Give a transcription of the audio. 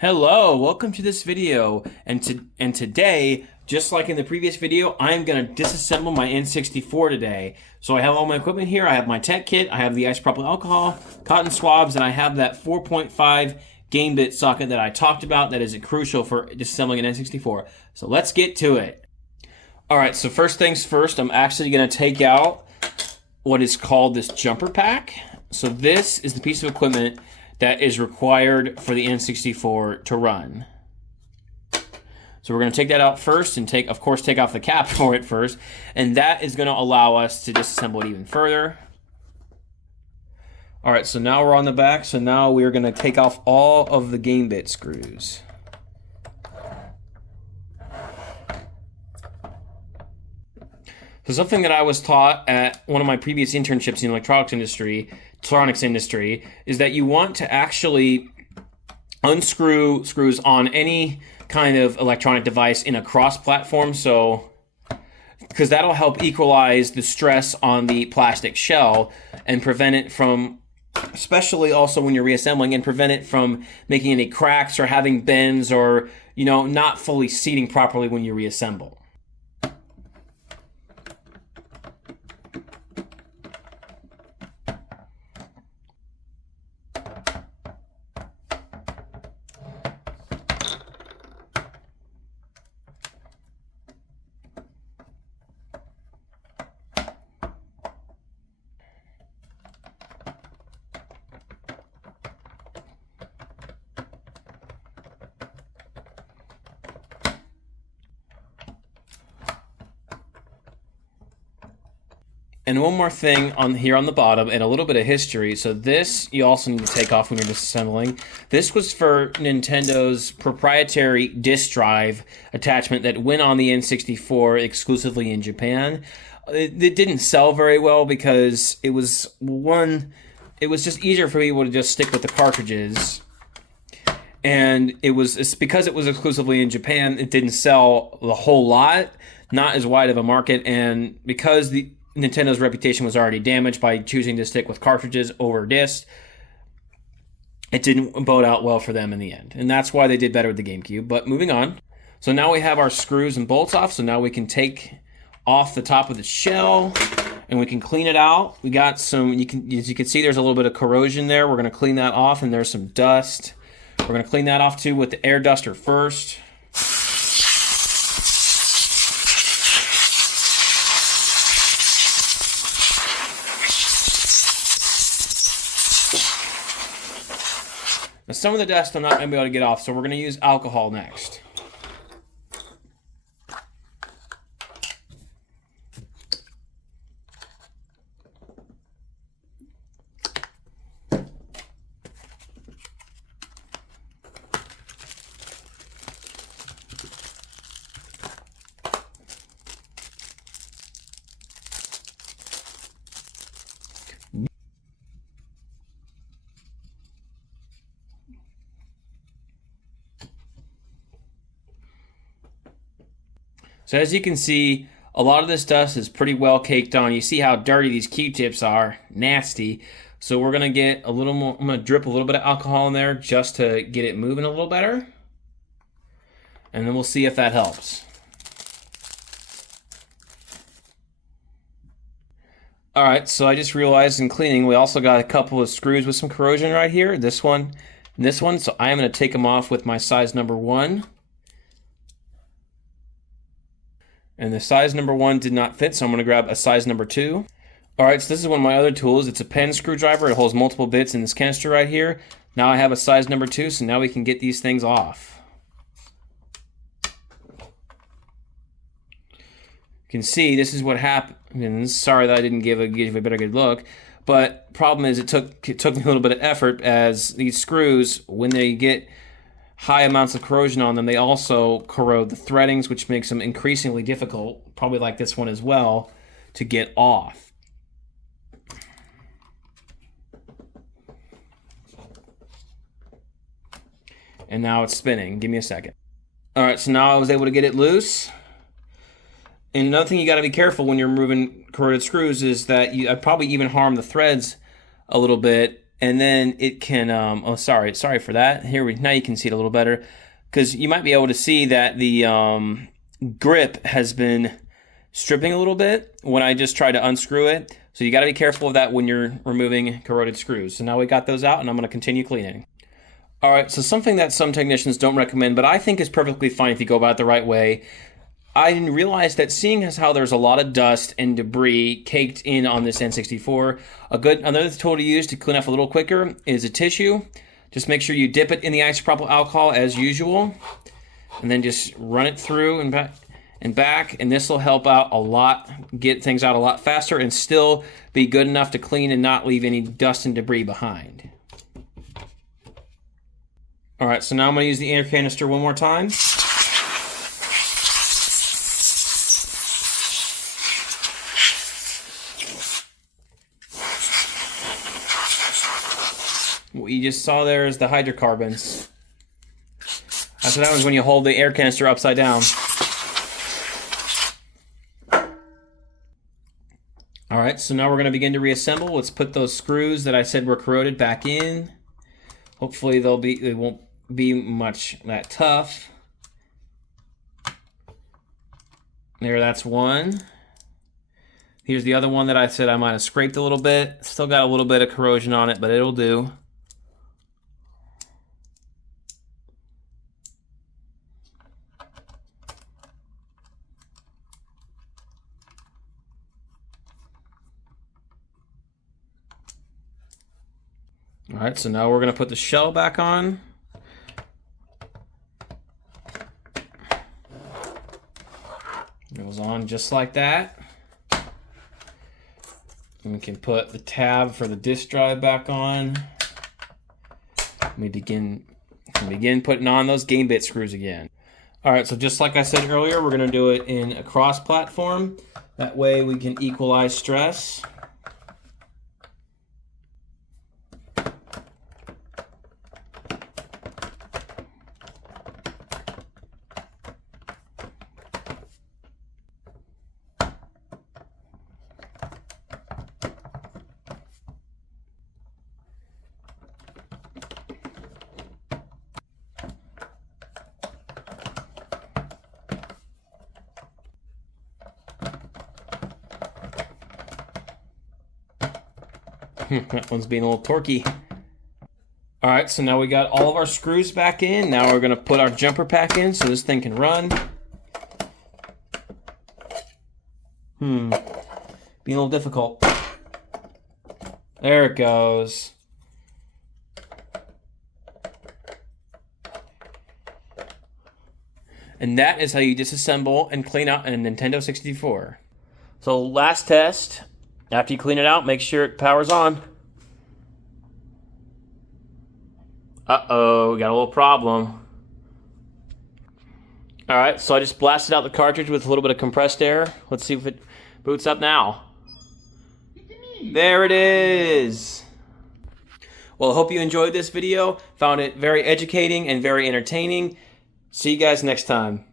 Hello, welcome to this video, and today, just like in the previous video, I'm going to disassemble my N64 today. So I have all my equipment here. I have my tech kit, I have the isopropyl alcohol, cotton swabs, and I have that 4.5 game bit socket that I talked about that is crucial for disassembling an N64. So let's get to it. Alright, so first things first, I'm actually going to take out what is called this jumper pack. So this is the piece of equipment that is required for the N64 to run. So we're going to take that out first and of course take off the cap for it first, and that is going to allow us to disassemble it even further. Alright, so now we're on the back, so now we're going to take off all of the game bit screws. So something that I was taught at one of my previous internships in the electronics industry is that you want to actually unscrew screws on any kind of electronic device in a cross-platform, so because that'll help equalize the stress on the plastic shell and prevent it from, especially also when you're reassembling, and prevent it from making any cracks or having bends or, not fully seating properly when you reassemble. And one more thing here on the bottom, and a little bit of history. So this you also need to take off when you're disassembling. This was for Nintendo's proprietary disk drive attachment that went on the N64 exclusively in Japan. It didn't sell very well because it was just easier for people to just stick with the cartridges. And it's because it was exclusively in Japan, it didn't sell the whole lot, not as wide of a market, and because Nintendo's reputation was already damaged by choosing to stick with cartridges over discs, it didn't bode out well for them in the end. And that's why they did better with the GameCube. But moving on. So now we have our screws and bolts off. So now we can take off the top of the shell and we can clean it out. We got some, as you can see, there's a little bit of corrosion there. We're going to clean that off, and there's some dust. We're going to clean that off too with the air duster first. Now, some of the dust I'm not going to be able to get off, so we're going to use alcohol next. So as you can see, a lot of this dust is pretty well caked on. You see how dirty these Q-tips are, nasty. So we're gonna get a little more, I'm gonna drip a little bit of alcohol in there just to get it moving a little better. And then we'll see if that helps. All right, so I just realized in cleaning, we also got a couple of screws with some corrosion right here. This one and this one, so I am gonna take them off with my size number 1. And the size number 1 did not fit, so I'm going to grab a size number 2. Alright, so this is one of my other tools. It's a pen screwdriver. It holds multiple bits in this canister right here. Now I have a size number 2, so now we can get these things off. You can see this is what happens. Sorry that I didn't give a better good look. But problem is it took me a little bit of effort, as these screws, when they get high amounts of corrosion on them, they also corrode the threadings, which makes them increasingly difficult, probably like this one as well, to get off. And now it's spinning. Give me a second. Alright, so now I was able to get it loose. And another thing you got to be careful when you're removing corroded screws is that I'd probably even harm the threads a little bit and then it can, oh, sorry for that. Now you can see it a little better, because you might be able to see that the grip has been stripping a little bit when I just try to unscrew it. So you got to be careful of that when you're removing corroded screws. So now we got those out, and I'm going to continue cleaning. All right, so something that some technicians don't recommend, but I think is perfectly fine if you go about it the right way. I didn't realize that, seeing as how there's a lot of dust and debris caked in on this N64, another tool to use to clean up a little quicker is a tissue. Just make sure you dip it in the isopropyl alcohol as usual, and then just run it through and back, and this will help out a lot, get things out a lot faster, and still be good enough to clean and not leave any dust and debris behind. All right, so now I'm going to use the air canister one more time. What you just saw there is the hydrocarbons. That's what happens when you hold the air canister upside down. All right, so now we're going to begin to reassemble. Let's put those screws that I said were corroded back in. Hopefully they won't be much that tough. There, that's one. Here's the other one that I said I might have scraped a little bit. Still got a little bit of corrosion on it, but it'll do. All right, so now we're going to put the shell back on. It goes on just like that. And we can put the tab for the disk drive back on. We begin putting on those game bit screws again. All right, so just like I said earlier, we're going to do it in a cross platform. That way we can equalize stress. That one's being a little torquey. All right, so now we got all of our screws back in. Now we're going to put our jumper pack in so this thing can run. Being a little difficult. There it goes. And that is how you disassemble and clean out a Nintendo 64. So last test. After you clean it out, make sure it powers on. Uh-oh, we got a little problem. All right, so I just blasted out the cartridge with a little bit of compressed air. Let's see if it boots up now. There it is. Well, I hope you enjoyed this video. Found it very educating and very entertaining. See you guys next time.